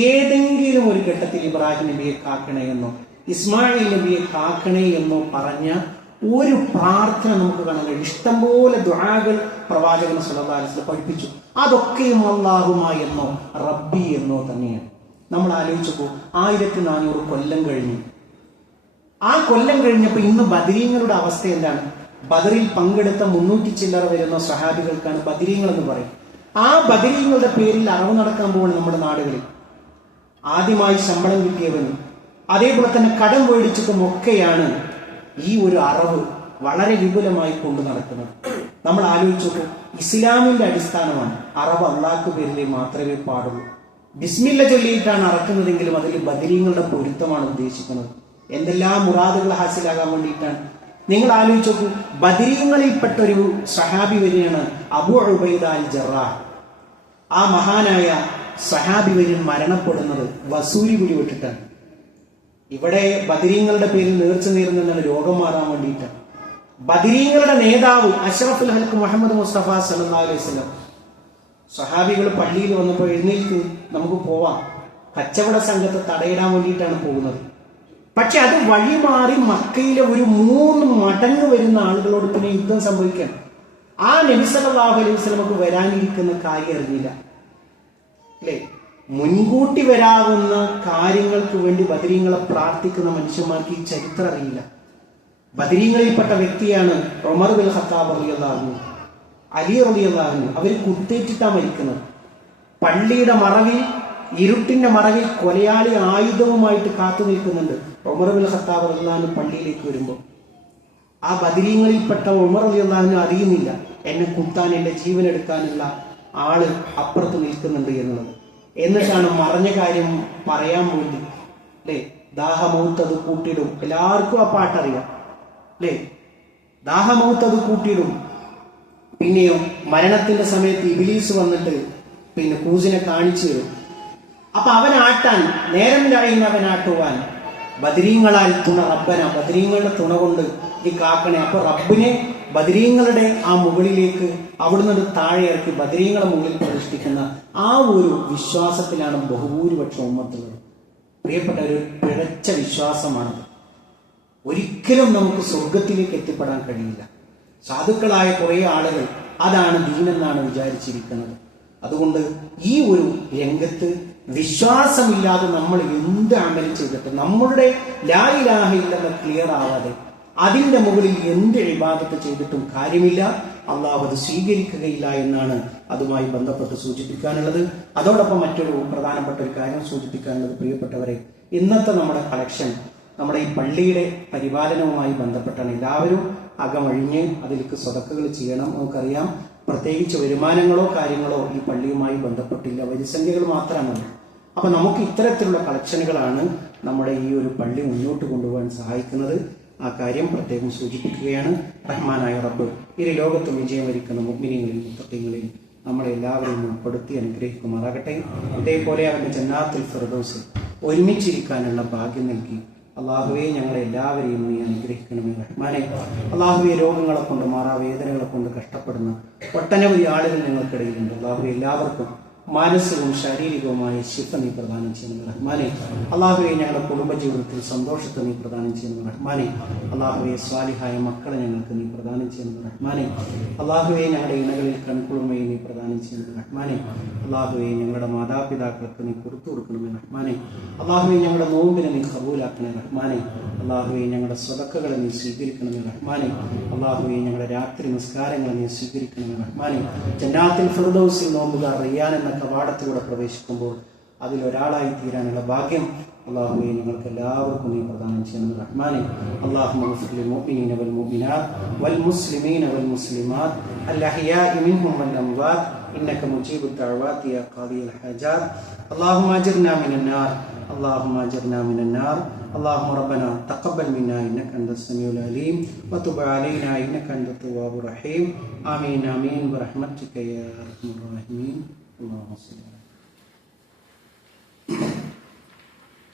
ഏതെങ്കിലും ഒരു ഘട്ടത്തിൽ ഇബ്രാഹിം നബിയെ കാക്കണേ എന്നോ ഇസ്മായിൽ നബിയെ കാക്കണേ എന്നോ പറഞ്ഞ ഒരു പ്രാർത്ഥന നമുക്ക് കാണാൻ കഴിയും. ഇഷ്ടംപോലെ ദുആകൾ പ്രവാചകൻ സല്ലല്ലാഹു അലൈഹി വസല്ലം പഠിപ്പിച്ചു. അതൊക്കെയും അല്ലാഹുമ എന്നോ റബ്ബി എന്നോ തന്നെയാണ്. നമ്മൾ ആലോചിച്ചപ്പോൾ 1400 കൊല്ലം കഴിഞ്ഞു. ആ കൊല്ലം കഴിഞ്ഞപ്പോൾ ഇന്ന് ബദരീങ്ങളുടെ അവസ്ഥ എന്താണ്? ബദറിൽ പങ്കെടുത്ത 300 ചില്ലറ വരുന്ന സഹാബികൾക്കാണ് ബദരീങ്ങൾ എന്ന് പറയും. ആ ബദരീങ്ങളുടെ പേരിൽ അറവ് നടക്കാൻ പോവാണ് നമ്മുടെ നാടുകളിൽ. ആദ്യമായി ശമ്പളം കിട്ടിയവനും അതേപോലെ തന്നെ കടം മേടിച്ചിട്ടും ഒക്കെയാണ് ഈ ഒരു അറവ് വളരെ വിപുലമായി കൊണ്ടു നടക്കുന്നത്. നമ്മൾ ആലോചിച്ചപ്പോൾ ഇസ്ലാമിന്റെ അടിസ്ഥാനമാണ് അറവ് അള്ളാഹ്ക്ക് പേരിൽ മാത്രമേ പാടുള്ളൂ. ബിസ്മില്ല ചൊല്ലിയിട്ടാണ് അറക്കുന്നതെങ്കിലും അതിൽ ബദരീങ്ങളുടെ പൊരുത്തമാണ് ഉദ്ദേശിക്കുന്നത്. എന്തെല്ലാം മുറാദുകൾ ഹാസിലാകാൻ വേണ്ടിയിട്ടാണ്. നിങ്ങൾ ആലോചിച്ച് നോക്കൂ, ബദരീങ്ങളിൽപ്പെട്ട ഒരു സഹാബി വരെയാണ് അബൂ ഉബൈദ അൽ ജറാഹ്. ആ മഹാനായ സഹാബി വര്യൻ മരണപ്പെടുന്നത് വസൂരി പിടിപെട്ടിട്ടാണ്. ഇവിടെ ബദരീങ്ങളുടെ പേരിൽ നേർച്ച നേരുന്നതാണ് രോഗം മാറാൻ വേണ്ടിയിട്ടാണ്. ബദരീങ്ങളുടെ നേതാവ് അഷ്റഫുൽ ഹൽക്ക് മുഹമ്മദ് മുസ്തഫ സല്ലല്ലാഹു അലൈഹി വസല്ലം സഹാബികൾ പള്ളിയിൽ വന്നപ്പോൾ എഴുന്നേൽക്ക് നമുക്ക് പോവാം, കച്ചവട സംഘത്തെ തടയിടാൻ വേണ്ടിയിട്ടാണ് പോകുന്നത്. പക്ഷെ അത് വഴിമാറി മക്കയിലെ ഒരു 3 മടങ്ങ് വരുന്ന ആളുകളോട് പിന്നെ യുദ്ധം സംഭവിക്കാൻ ആ നബി സല്ലല്ലാഹു അലൈഹി വസല്ലമക്ക് വരാനിരിക്കുന്ന കാര്യം അറിഞ്ഞില്ല അല്ലേ? മുൻകൂട്ടി വരാവുന്ന കാര്യങ്ങൾക്ക് വേണ്ടി ബദരീങ്ങളെ പ്രാർത്ഥിക്കുന്ന മനുഷ്യന്മാർക്ക് ഈ ചരിത്രം അറിയില്ല. ബദരീങ്ങളിൽപ്പെട്ട വ്യക്തിയാണ് ഉമർ ബിൻ ഖത്താബ് റളിയല്ലാഹു അൻഹു, അലി റളിയല്ലാഹു അൻഹു. അവർ കുത്തേറ്റിട്ടാ മരിക്കുന്നത്. പള്ളിയുടെ മറവിൽ, ഇരുട്ടിന്റെ മറവിൽ കൊലയാളി ആയുധവുമായിട്ട് കാത്തു നിൽക്കുന്നുണ്ട്. ഉമർ ബിൻ ഖത്താബ് റളിയല്ലാഹു അൻഹു പള്ളിയിലേക്ക് വരുമ്പോൾ ആ ബദരീങ്ങളിൽപ്പെട്ട ഉമർ റളിയല്ലാഹു അൻഹു അറിയുന്നില്ല എന്നെ കുത്താൻ, എന്റെ ജീവൻ എടുക്കാനുള്ള ആള് അപ്പുറത്ത് നിൽക്കുന്നുണ്ട് എന്നുള്ളത്. എന്നിട്ടാണ് മറഞ്ഞ കാര്യം പറയാൻ വേണ്ടി അല്ലേ, ദാഹമൗത്തത് കൂട്ടിയിടും. എല്ലാവർക്കും ആ പാട്ടറിയാം അല്ലേ, ദാഹമൗത്തത് കൂട്ടിയിടും. പിന്നെയോ മരണത്തിന്റെ സമയത്ത് ഇബ്ലീസ് വന്നിട്ട് പിന്നെ കൂസിനെ കാണിച്ചു തരും. അപ്പൊ അവനാട്ടാൻ നേരം അവനാട്ടുവാൻ ബദരീങ്ങളാൽ തുണ റബ്ബന, ബദരീങ്ങളുടെ തുണ കൊണ്ട് ഈ കാക്കണേ. അപ്പൊ റബ്ബിനെ ബദരീങ്ങളുടെ ആ മുകളിലേക്ക് അവിടുന്ന് താഴെ ഇറക്കി ബദരീങ്ങളെ മുകളിൽ പ്രതിഷ്ഠിക്കുന്ന ആ ഒരു വിശ്വാസത്തിലാണ് ബഹുഭൂരിപക്ഷം ഉമ്മത്തുള്ളത്. പ്രിയപ്പെട്ട ഒരു പിഴച്ച വിശ്വാസമാണത്. ഒരിക്കലും നമുക്ക് സ്വർഗത്തിലേക്ക് എത്തിപ്പെടാൻ കഴിയില്ല. സാധുക്കളായ കുറെ ആളുകൾ അതാണ് ദീനെന്നാണ് വിചാരിച്ചിരിക്കുന്നത്. അതുകൊണ്ട് ഈ ഒരു രംഗത്ത് വിശ്വാസമില്ലാതെ നമ്മൾ എന്ത് അമൽ ചെയ്തിട്ട് നമ്മളുടെ ലാ ഇലാഹ ഇല്ലല്ലാഹ് ക്ലിയർ ആവാതെ അതിന്റെ മുകളിൽ എന്ത് ഇബാദത്ത് ചെയ്തിട്ടും കാര്യമില്ല. അള്ളാഹു അത് സ്വീകരിക്കുകയില്ല എന്നാണ് അതുമായി ബന്ധപ്പെട്ട് സൂചിപ്പിക്കാനുള്ളത്. അതോടൊപ്പം മറ്റൊരു പ്രധാനപ്പെട്ട ഒരു കാര്യം സൂചിപ്പിക്കാനുള്ളത്, പ്രിയപ്പെട്ടവരെ, ഇന്നത്തെ നമ്മുടെ കളക്ഷൻ നമ്മുടെ ഈ പള്ളിയുടെ പരിപാലനവുമായി ബന്ധപ്പെട്ടാണ്. എല്ലാവരും അകമഴിഞ്ഞ് അതിലേക്ക് സ്വതക്കകൾ ചെയ്യണം. നമുക്കറിയാം, പ്രത്യേകിച്ച് വരുമാനങ്ങളോ കാര്യങ്ങളോ ഈ പള്ളിയുമായി ബന്ധപ്പെട്ടില്ല, വരിസംഖ്യകൾ മാത്രമാണ്. അപ്പൊ നമുക്ക് ഇത്തരത്തിലുള്ള കളക്ഷനുകളാണ് നമ്മുടെ ഈ ഒരു പള്ളി മുന്നോട്ട് കൊണ്ടുപോകാൻ സഹായിക്കുന്നത്. ആ കാര്യം പ്രത്യേകം സൂചിപ്പിക്കുകയാണ്. റഹ്മാനായ റബ്ബ് ഇരു ലോകത്തും വിജയം വരിക്കുന്ന മുഅ്മിനീങ്ങളിൽ മുത്തഖീങ്ങളിൽ നമ്മളെ എല്ലാവരെയും ഉൾപ്പെടുത്തി അനുഗ്രഹിക്കുമാറാകട്ടെ. ഇതേപോലെ അവന്റെ ജന്നാത്തുൽ ഫിർദൗസിൽ ഒരുമിച്ചിരിക്കാനുള്ള ഭാഗ്യം നൽകി അള്ളാഹുവെ ഞങ്ങളെ എല്ലാവരെയും നീ അനുഗ്രഹിക്കണമേ റഹ്മാനെ. അള്ളാഹുവെ രോഗങ്ങളെ കൊണ്ട്, മാറാവേദനകളെ കൊണ്ട് കഷ്ടപ്പെടുന്ന ഒട്ടനവധി ആളുകൾ ഞങ്ങൾക്കിടയിലുണ്ട്. അള്ളാഹുവെ എല്ലാവർക്കും മാനസികവും ശാരീരികവുമായ ശിഫ നീ പ്രദാനം ചെയ്യണം റഹ്മാനെ. അള്ളാഹുവെ ഞങ്ങളുടെ കുടുംബജീവിതത്തിൽ സന്തോഷത്തെ നീ പ്രദാനം ചെയ്യണം റഹ്മാനെ. അള്ളാഹുവെ സ്വാലിഹായ മക്കളെ ഞങ്ങൾക്ക് നീ പ്രദാനം ചെയ്യണം റഹ്മാനെ. അള്ളാഹുവെ ഞങ്ങളുടെ ഇണകളിൽ കൺകുളിർമയെ നീ പ്രദാനം ചെയ്യണം റഹ്മാനെ. അള്ളാഹുവെ ഞങ്ങളുടെ മാതാപിതാക്കൾക്ക് നീ പുറത്തു കൊടുക്കണമേ റഹ്മാനെ. അള്ളാഹുവെ ഞങ്ങളുടെ നോമ്പിനെ നീ കബൂലാക്കണേ റഹ്മാനെ. അള്ളാഹുവെ ഞങ്ങളുടെ സ്വതക്കകളെ നീ സ്വീകരിക്കണമേ റഹ്മാനെ. അള്ളാഹുവെ ഞങ്ങളുടെ രാത്രി നിസ്കാരങ്ങളെ നീ സ്വീകരിക്കണമേ റഹ്മാനെ. ജന്നാത്തുൽ ഫിർദൗസിൽ നോമ്പുകാർ റയ്യാൻ എന്ന കവാടത്തിലൂടെ പ്രവേശിക്കുമ്പോൾ അതിലൊരാളായി തീരാനുള്ള ഭാഗ്യം അല്ലാഹുവേ ഞങ്ങൾക്ക് എല്ലാവർക്കും നീ പ്രദാനം ചെയ്യുന്നത് റഹ്മാനെ. അല്ലാഹുമ്മ ഗ്ഫിർ ലിൽ മുഅ്മിനീന വൽ മുഅ്മിനാത്ത് വൽ മുസ്ലിമീന വൽ മുസ്ലിമാത്ത് അൽ അഹ്യാഇ മിൻഹും വൽ അംവാത്ത് إنك مجيب الدعوات يا قاضي الحاجات. اللهم أجرنا من النار، اللهم أجرنا من النار. اللهم ربنا تقبل منا إنك أنت السميع العليم وتب علينا إنك أنت التواب الرحيم. آمين آمين برحمتك يا أرحم الراحمين. اللهم صل على